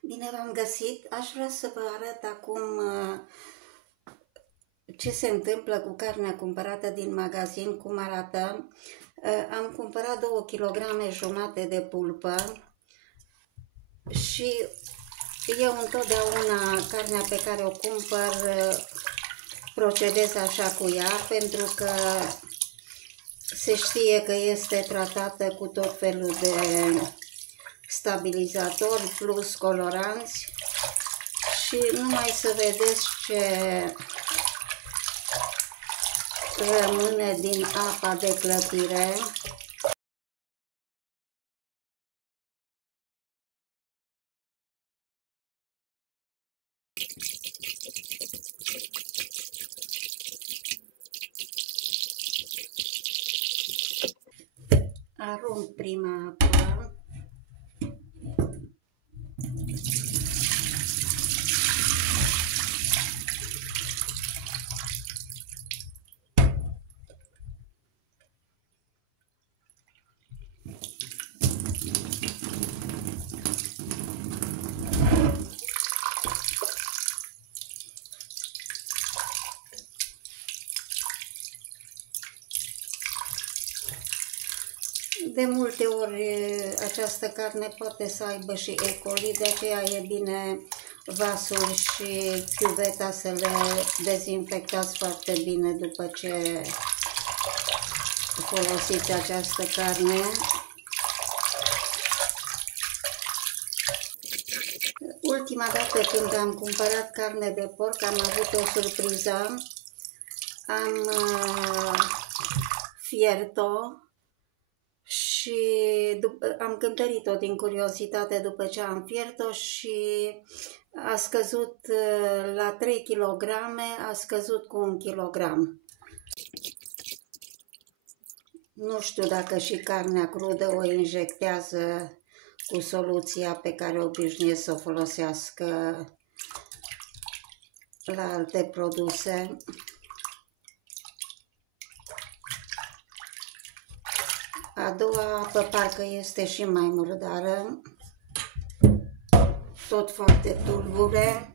Bine v-am găsit! Aș vrea să vă arăt acum ce se întâmplă cu carnea cumpărată din magazin, cum arată. Am cumpărat 2,5 kg de pulpă și eu întotdeauna carnea pe care o cumpăr procedez așa cu ea, pentru că se știe că este tratată cu tot felul de stabilizatori plus coloranți și numai să vedeți ce rămâne din apa de clătire. Arunc prima apă. De multe ori această carne poate să aibă și E. coli, de aceea e bine vasul și chiuveta să le dezinfectați foarte bine după ce folosiți această carne. Ultima dată când am cumpărat carne de porc am avut o surpriză. Am fiert-o și am cântărit-o din curiozitate după ce am fiert-o și a scăzut la 3 kg, a scăzut cu 1 kg. Nu știu dacă și carnea crudă o injectează cu soluția pe care obișnuiesc să o folosească la alte produse. A doua apă parcă este și mai murdară, tot foarte tulbure.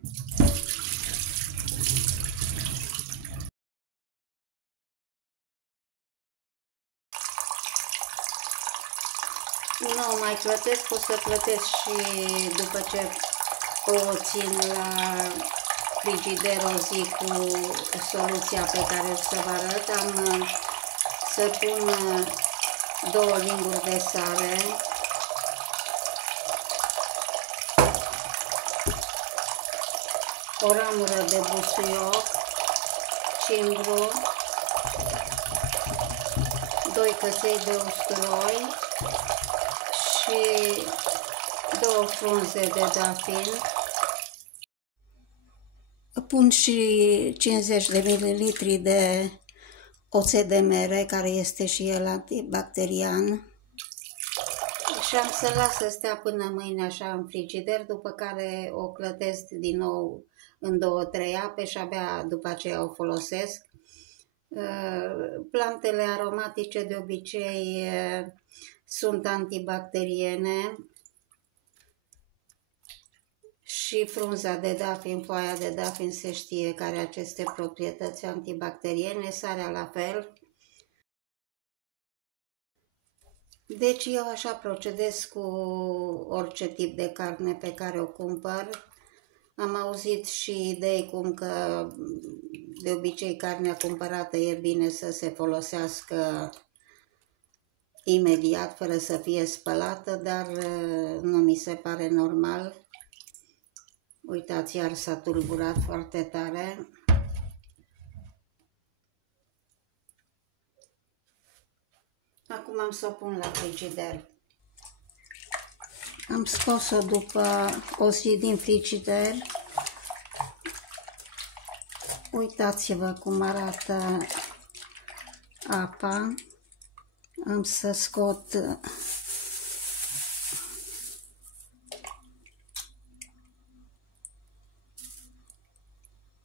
Nu mai clătesc, o să clătesc și după ce o țin la frigider o zi cu soluția pe care o să vă arăt. Am să pun 2 linguri de sare, o ramură de busuioc, cimbru, 2 căței de usturoi și 2 frunze de dafin. Pun și 50 de ml de oțet de mere, care este și el antibacterian, și am să las să stea până mâine așa în frigider, după care o clătesc din nou în 2-3 ape și abia după aceea o folosesc. Plantele aromatice de obicei sunt antibacteriene și frunza de dafin, foaia de dafin, se știe că are aceste proprietăți antibacteriene, sarea la fel. Deci eu așa procedez cu orice tip de carne pe care o cumpăr. Am auzit și idei cum că de obicei carnea cumpărată e bine să se folosească imediat, fără să fie spălată, dar nu mi se pare normal. Uitați, iar s-a tulburat foarte tare. Acum am să o pun la frigider. Am scos-o după o zi din frigider. Uitați-vă cum arată apa. Am să scot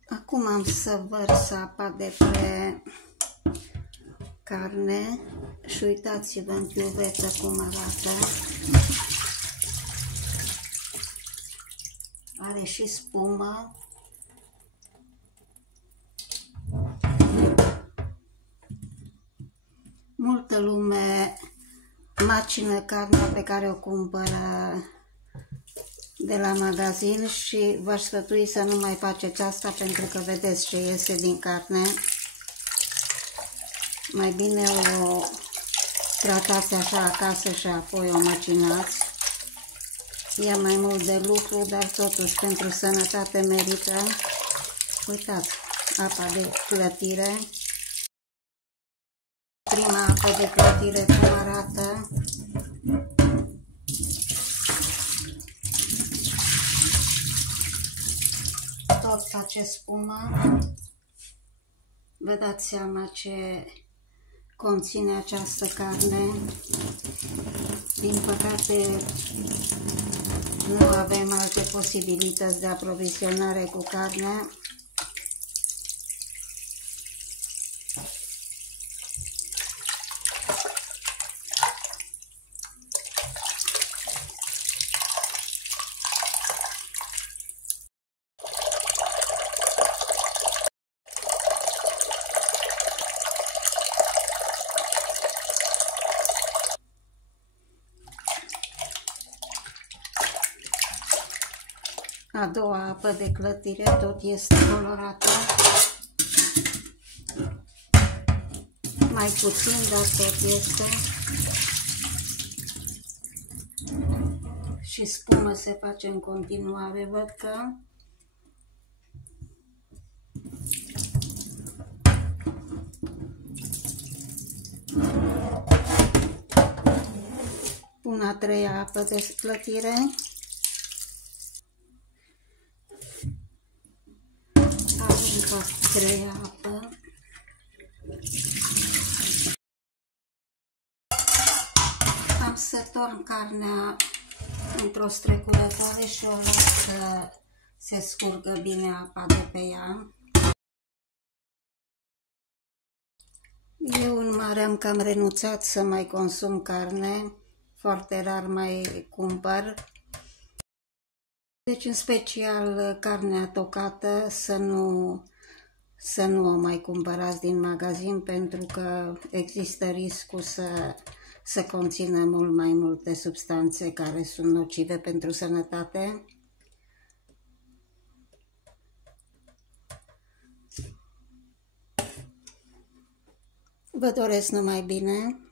acum am să vărs apa de pe carne și uitați-vă în chiuvetă cum arată. are și spumă. Multă lume macină carnea pe care o cumpără de la magazin și v-aș sfătui să nu mai faceți asta, pentru că vedeți ce iese din carne. Mai bine o tratați așa acasă și apoi o macinați. Ia mai mult de lucru, dar totuși pentru sănătate merită. Uitați, apa de clătire. Prima apă de clătire cum arată. Tot face spumă. Vă dați seama ce conține această carne. Din păcate, nu avem alte posibilități de aprovizionare cu carne. A doua apă de clătire tot este colorată. Mai puțin, dar tot este. Și spumă se face în continuare, văd că. Pun a treia apă de clătire. Arunc a treia apă. Am să torn carnea într-o streculețare și o las să se scurgă bine apa de pe ea. Eu în mare am cam renunțat să mai consum carne, foarte rar mai cumpăr. Deci în special carnea tocată să nu o mai cumpărați din magazin, pentru că există riscul să conțină mult mai multe substanțe care sunt nocive pentru sănătate. Vă doresc numai bine!